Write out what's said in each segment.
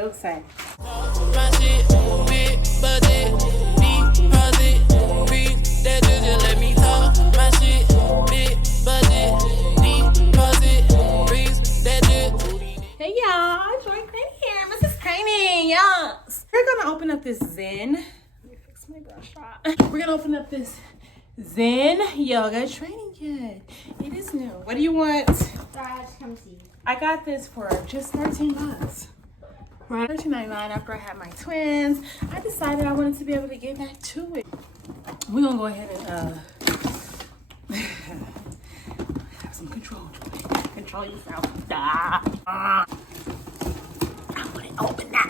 Don't say. My shit, big budget, deposit, freeze, that just let me talk. My shit, big budget, deposit, freeze, that just. Hey y'all, Joy Craney here, Mrs. Craney, yes. We're gonna open up this Zen. Let me fix my brush shot. We're gonna open up this Zen yoga training kit. It is new. What do you want? Just come see. I got this for just 13 bucks. Right, $13.99 after I had my twins. I decided I wanted to be able to get back to it. We're gonna go ahead and have some control. Control yourself. I want to open that.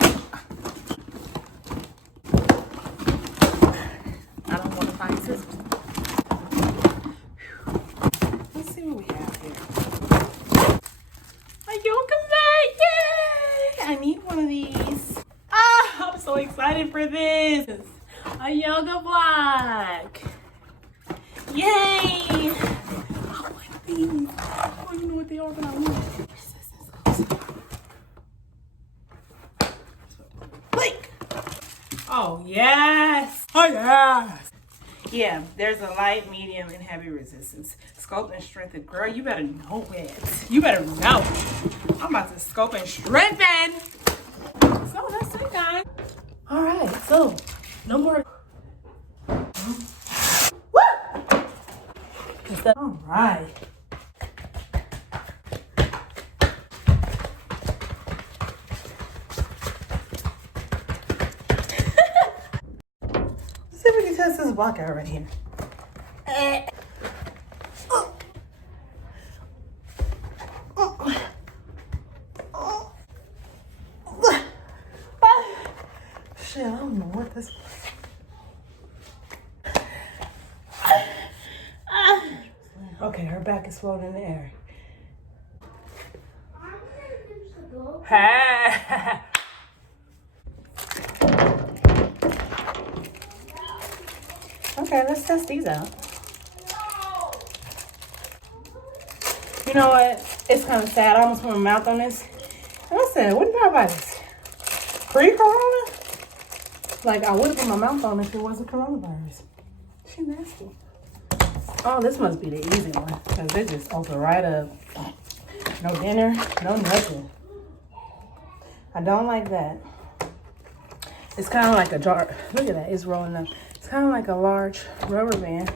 I don't want to find scissors. Let's see what we have here. A yoga mat, yay! I need one of these. I'm so excited for this. A yoga block. Yay! I like these. I don't even know what they are, but I want. Blink! Oh, yes! Oh, yes! Yeah, there's a light, medium, and heavy resistance. Sculpt and strengthen. Girl, you better know it. You better know. I'm about to sculpt and strengthen. So that's it, guys. All right, so no more. Woo! All right. Let's see if we can test this block out right here. Shit, I don't know what this. Okay, her back is floating in the air. Hey. Okay, let's test these out. You know what? It's kind of sad. I almost put my mouth on this. And I said, what did I buy this? Pre-corona? Like, I would have put my mouth on if it wasn't coronavirus. She nasty. Oh, this must be the easy one. Because it just opened right up. No dinner, no nothing. I don't like that. It's kind of like a jar. Look at that. It's rolling up. It's kind of like a large rubber band.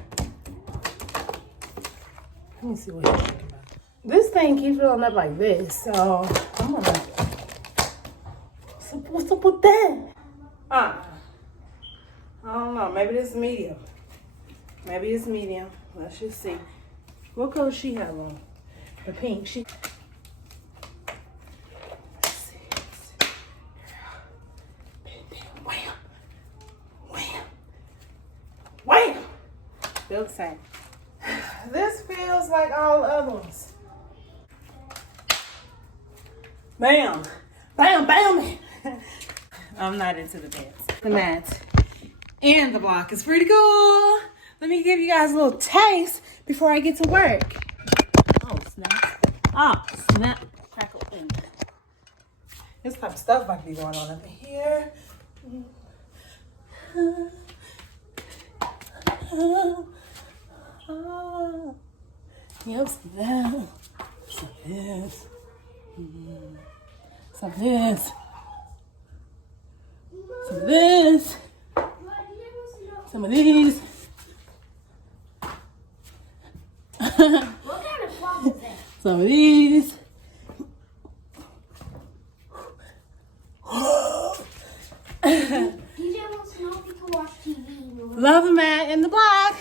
Let me see what you think about it. This thing keeps rolling up like this. So, I'm going to... What's up with that? I don't know. Maybe this is medium. Maybe it's medium. Let's just see. What color she have on? The pink. She. Let's see. Wham. Wham. Wham. Feels the same. This feels like all the other ones. Bam. Bam, bam. I'm not into the dance. The mat and the block is pretty cool. Let me give you guys a little taste before I get to work. Oh, snap. Oh, snap. Crackle. This type of stuff might be going on up in here. Yep, snap. Some this. Some this. Some of this. Some of these. What kind of clock is that? Some of these. DJ wants to know if you can watch TV. Love the mat and the block.